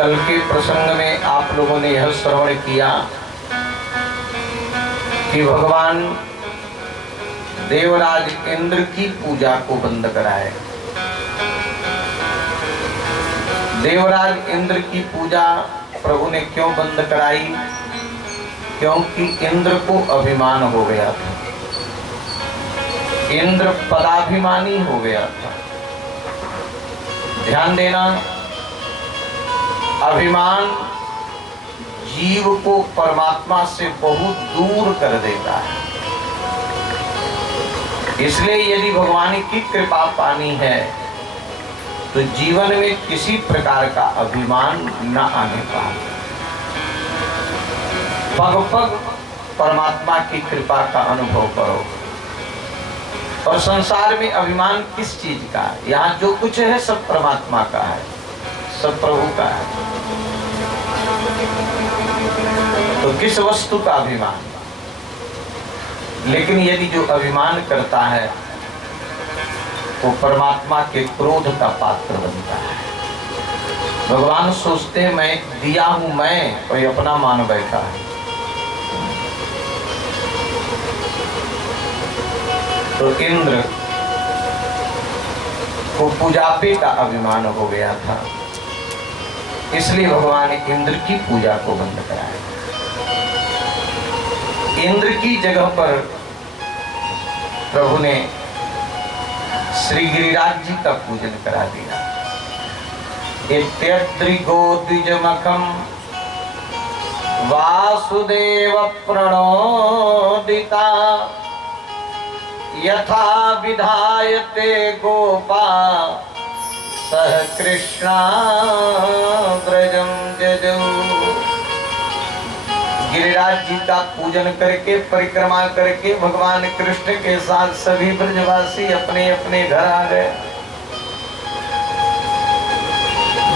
कल के प्रसंग में आप लोगों ने यह श्रवण किया कि भगवान देवराज इंद्र की पूजा को बंद कराए। देवराज इंद्र की पूजा प्रभु ने क्यों बंद कराई? क्योंकि इंद्र को अभिमान हो गया था, इंद्र पदाभिमानी हो गया था। ध्यान देना, अभिमान जीव को परमात्मा से बहुत दूर कर देता है। इसलिए यदि भगवान की कृपा पानी है तो जीवन में किसी प्रकार का अभिमान न आने पाए। पग पग परमात्मा की कृपा का अनुभव करो। और संसार में अभिमान किस चीज का है? यहाँ जो कुछ है सब परमात्मा का है, सब प्रभु का है। तो किस वस्तु का अभिमान? लेकिन यदि जो अभिमान करता है वो परमात्मा के क्रोध का पात्र बनता है। भगवान सोचते हैं मैं दिया हूं मैं, कोई अपना मान बैठा है। तो इंद्र को पूजापे का अभिमान हो गया था, इसलिए भगवान ने इंद्र की पूजा को बंद कराया। इंद्र की जगह पर प्रभु ने श्री गिरिराज जी का पूजन करा दिया। इत्यद्रिगोद्विजमखं वासुदेव प्रणोदिता यथा विधायते गोपा सह कृष्णा व्रजं जजौ। गिरिराज जी का पूजन करके परिक्रमा करके भगवान कृष्ण के साथ सभी ब्रजवासी अपने अपने घर आ गए।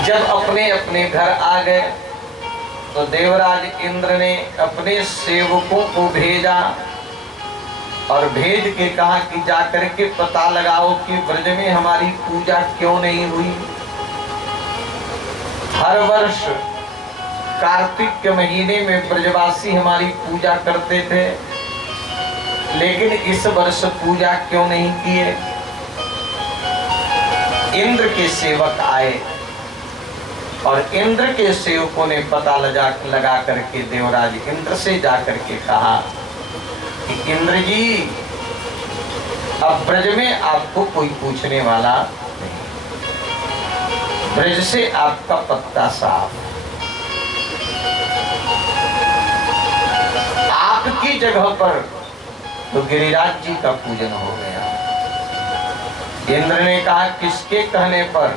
जब अपने अपने घर आ गए तो देवराज इंद्र ने अपने सेवकों को भेजा और भेज के कहा कि जाकर के पता लगाओ कि ब्रज में हमारी पूजा क्यों नहीं हुई। हर वर्ष कार्तिक के महीने में ब्रजवासी हमारी पूजा करते थे, लेकिन इस वर्ष पूजा क्यों नहीं किए? इंद्र के सेवक आए और इंद्र के सेवकों ने पता लगा करके देवराज इंद्र से जाकर के कहा कि इंद्र जी, अब ब्रज में आपको कोई पूछने वाला नहीं, ब्रज से आपका पत्ता साफ। आपकी जगह पर तो गिरिराज जी का पूजन हो गया। इंद्र ने कहा किसके कहने पर?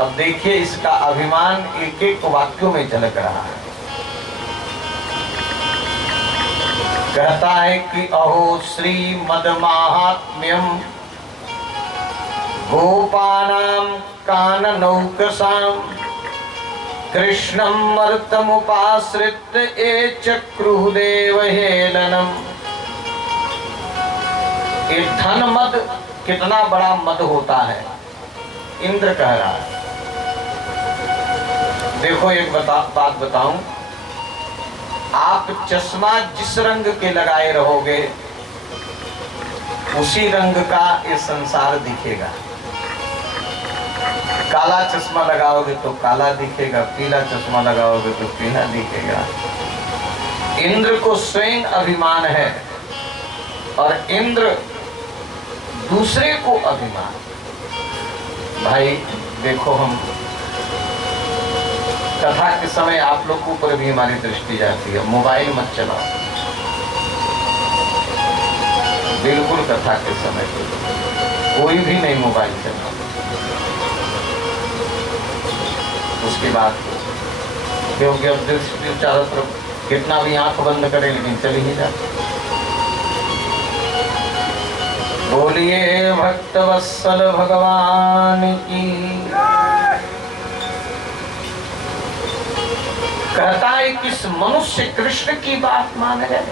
अब देखिए इसका अभिमान एक एक वाक्यों में झलक रहा है। कहता है कि अहो श्री मद महात्म्यम गोपानां काननौकसां कृष्णं मर्तमुपाश्रित्य ये चक्रुः देवहेलनम्। ये धन मद कितना बड़ा मद होता है, इंद्र कह रहा है। देखो एक बात बताऊं, आप चश्मा जिस रंग के लगाए रहोगे उसी रंग का ये संसार दिखेगा। काला चश्मा लगाओगे तो काला दिखेगा, पीला चश्मा लगाओगे तो पीला दिखेगा। इंद्र को स्वयं अभिमान है और इंद्र दूसरे को अभिमान। भाई देखो, हम कथा के समय आप लोगों पर भी हमारी दृष्टि जाती है, मोबाइल मत चलाओ बिल्कुल। कथा के समय कोई भी नहीं मोबाइल चलाओ। उसके बाद क्योंकि अब दृष्टि चारों तरफ कितना भी आंख बंद करे लेकिन चल ही जाते। बोलिए भक्तवत्सल भगवान की। कहता है किस मनुष्य कृष्ण की बात मान गए।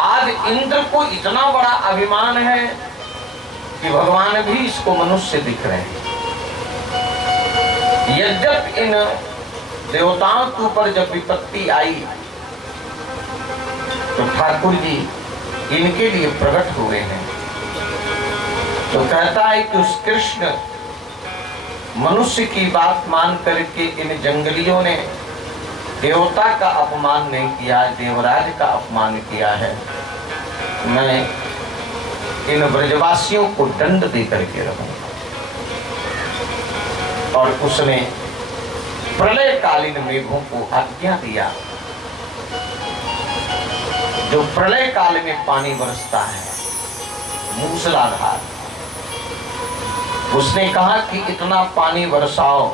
आज इंद्र को इतना बड़ा अभिमान है कि भगवान भी इसको मनुष्य दिख रहे हैं। यद्यपि इन देवताओं के ऊपर जब विपत्ति आई तो ठाकुर जी इनके लिए प्रकट हुए हैं। तो कहता है कि उस कृष्ण मनुष्य की बात मान करके इन जंगलियों ने देवता का अपमान नहीं किया, देवराज का अपमान किया है। मैं इन ब्रजवासियों को दंड दे करके रहूंगा। और उसने प्रलयकालीन मेघों को आज्ञा दिया, जो प्रलय काल में पानी बरसता है मूसलाधार। उसने कहा कि इतना पानी बरसाओ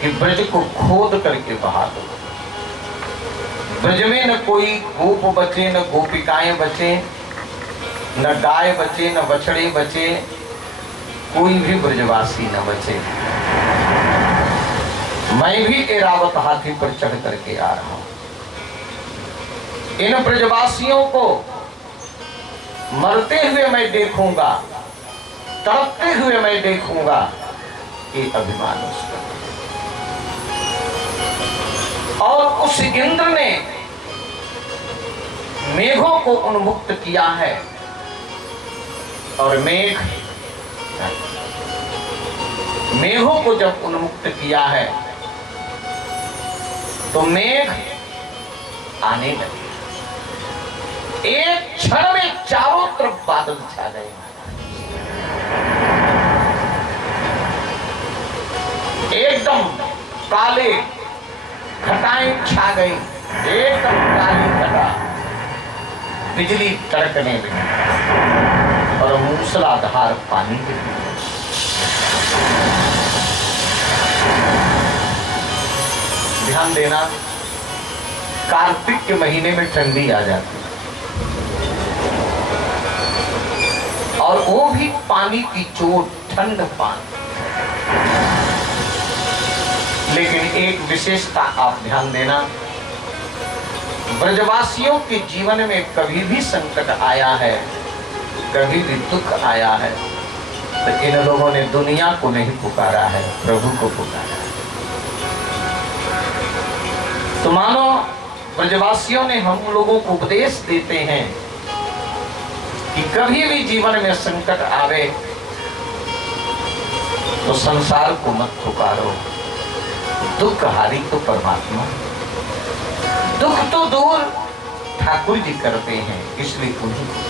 कि ब्रज को खोद करके बहा दो। ब्रज में न कोई गोप बचे, न गोपिकाएं बचे, न गाय बचे, न बछड़े बचे, कोई भी ब्रजवासी न बचे। मैं भी एरावत हाथी पर चढ़ करके आ रहा हूं। इन ब्रजवासियों को मरते हुए मैं देखूंगा, तड़पते हुए मैं देखूंगा। ये अभिमान उसका। और उस इंद्र ने मेघों को उन्मुक्त किया है। और मेघों को जब उन्मुक्त किया है तो मेघ आने लगे। एक क्षण में चारों तरफ बादल छा गए। एकदम काले घटाएं छा गई, एकदम काली घटा, बिजली कड़कने लगी और मूसलाधार पानी गिरने लगा। ध्यान देना, कार्तिक के महीने में ठंडी आ जाती है और वो भी पानी की चोट, ठंड पानी। लेकिन एक विशेषता आप ध्यान देना, ब्रजवासियों के जीवन में कभी भी संकट आया है, कभी भी दुख आया है, तो इन लोगों ने दुनिया को नहीं पुकारा है, प्रभु को पुकारा है। तो मानो ब्रजवासियों ने हम लोगों को उपदेश देते हैं कि कभी भी जीवन में संकट आवे तो संसार को मत पुकारो, दुख हारी तो परमात्मा, दुख तो दूर ठाकुर जी करते हैं, इसलिए उन्हीं को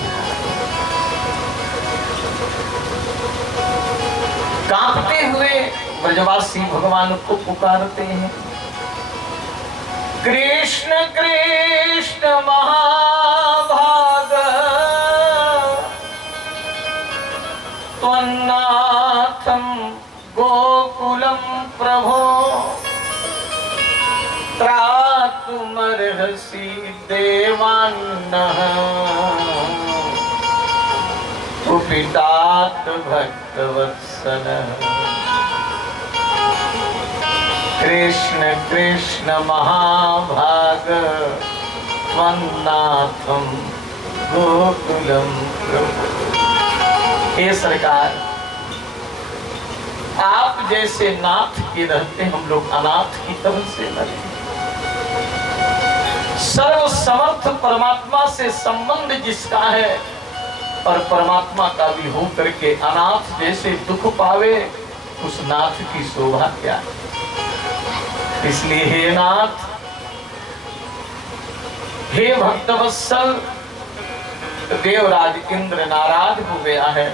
कांपते हुए ब्रजवासी भगवान को पुकारते हैं। कृष्ण कृष्ण महाभाग त्वन्नाथं गोकुलं प्रभो त्रातुमर्हसि देवान्नः कुपितात भक्तवत्सलः। कृष्ण कृष्ण महाभाग त्वन्नाथं गोकुलं प्रभो। हे सरकार, आप जैसे नाथ के रहते हम लोग अनाथ की तरह से लगे। सर्व समर्थ परमात्मा से संबंध जिसका है और परमात्मा का भी हो करके अनाथ जैसे दुख पावे, उस नाथ की शोभा क्या है। इसलिए हे नाथ, हे भक्तवत्सल, देवराज इंद्र नाराज हो गया है,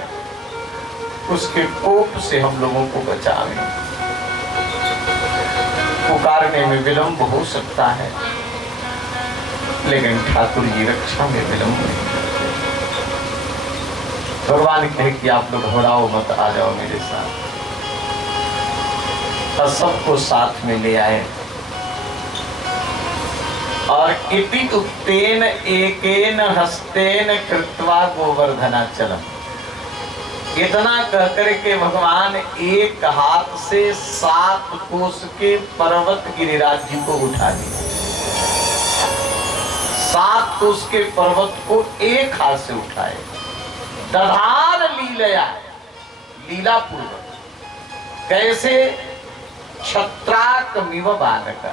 उसके कोप से हम लोगों को बचावें। पुकारने में विलंब हो सकता है, लेकिन ठाकुर जी रक्षा में विलंब नहीं करते। भगवान कहे कि आप लोग घबराओ मत, आ जाओ मेरे साथ। और सबको साथ में ले आए और इति उक्तेन एकेन हस्तेन कृत्वा गोवर्धनाचलम्। इतना कहकर के भगवान एक हाथ से 7 कोस के पर्वत गिरिराज जी को उठा लिया। 7 कोस के पर्वत को एक हाथ से उठाए। दधार लीलया, लीला पूर्वक। कैसे? छत्राकमिव बालक,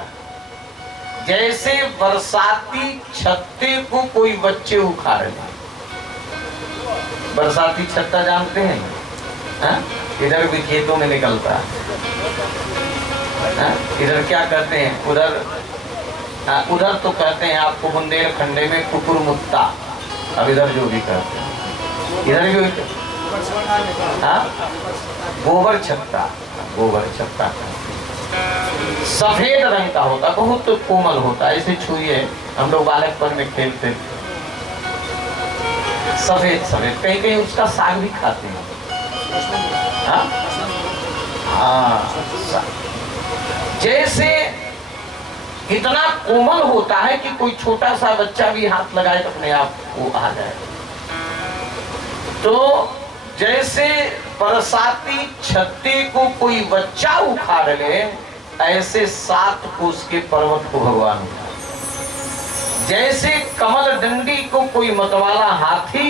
जैसे बरसाती छत्ते को कोई बच्चे उखाड़ ले। बरसाती छत्ता जानते हैं? हा? इधर भी खेतों में निकलता है। इधर क्या कहते हैं? उधर तो कहते हैं आपको बुंदेलखंड में कुकुर मुत्ता। अब इधर जो भी कहते हैं, इधर भी गोबर छत्ता। गोबर छत्ता सफेद रंग का होता, बहुत कोमल होता, ऐसे छुए हम लोग बालकपन में खेलते थे। सफेद सफेद, कहीं कहीं उसका साग भी खाते हैं। जैसे इतना कोमल होता है कि कोई छोटा सा बच्चा भी हाथ लगाए तो अपने आप वो आ जाए। तो जैसे बरसाती छत्ते को कोई बच्चा उखाड़ ले, ऐसे 7 कोस के पर्वत को भगवान उठाए। जैसे कमल डंडी को कोई मतवाला हाथी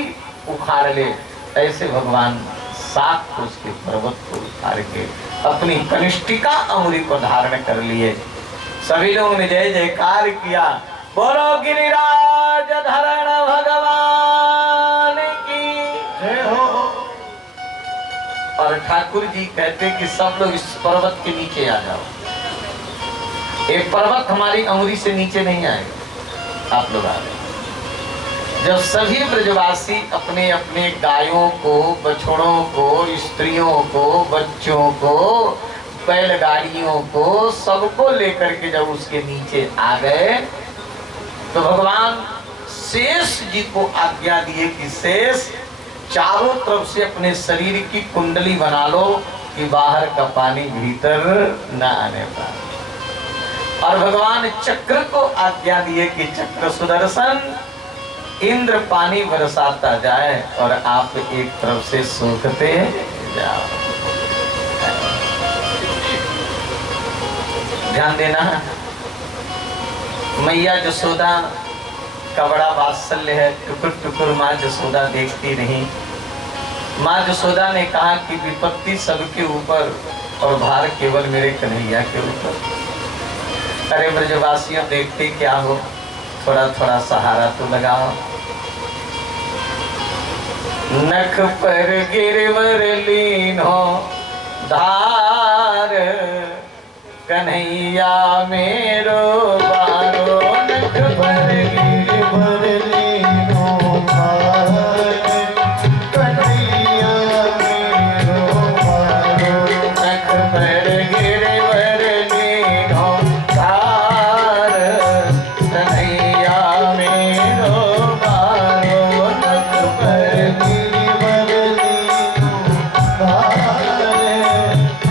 उखाड़ ले, ऐसे भगवान 7 कोस के पर्वत को उखाड़ के अपनी कनिष्ठिका अंगुली को धारण कर लिए। सभी लोगों ने जय जयकार किया, बोलो गिरिराज धरण भगवान की जय हो। और ठाकुर जी कहते कि सब लोग इस पर्वत के नीचे आ जाओ। ये पर्वत हमारी अंगुली से नीचे नहीं आएगा, आप लोग आ गए। जब सभी ब्रजवासी अपने अपने गायों को, बछड़ों को, स्त्रियों को, बच्चों को, बैलगाड़ियों को, सबको लेकर के जब उसके नीचे आ गए, तो भगवान शेष जी को आज्ञा दिए कि शेष चारों तरफ से अपने शरीर की कुंडली बना लो कि बाहर का पानी भीतर न आने पाए। और भगवान चक्र को आज्ञा दिए कि चक्र सुदर्शन इंद्र पानी बरसाता जाए और आप एक तरफ से सूखते जाओ। ध्यान देना, मैया जसोदा का बड़ा वात्सल्य है। टुकुर टुकुर माँ जसोदा देखती नहीं। माँ जसोदा ने कहा कि विपत्ति सबके ऊपर और भार केवल मेरे कन्हैया के ऊपर। अरे ब्रजवासियों देखते क्या हो, थोड़ा थोड़ा सहारा तो लगाओ। नख पर गिरवर लीनो धार, कन्हैया मेरो बारो। नख पर गिरवर लीनो धार, कन्हैया मेरो बारो। नख पर गिरवर लीनो धार, कन्हैया मेरो बारो। नख पर गिरवर लीनो धार,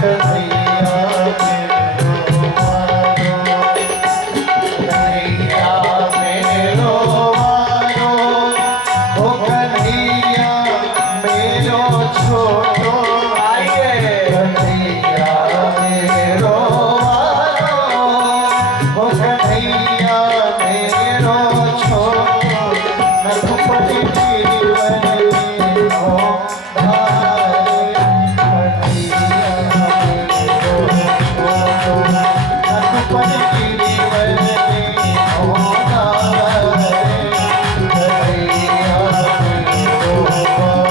कन्हैया मेरो बारो। कन्हैया मेरो बारो, ओ कन्हैया मेरो छोटो। आइए कन्हैया मेरो बारो, ओ कन्हैया मेरो छोटो। नख पर गिरवर लीनो धार, कन्हैया मेरो छोटो। नख पर गिरवर लीनो धार, कन्हैया मेरो बारो।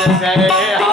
गए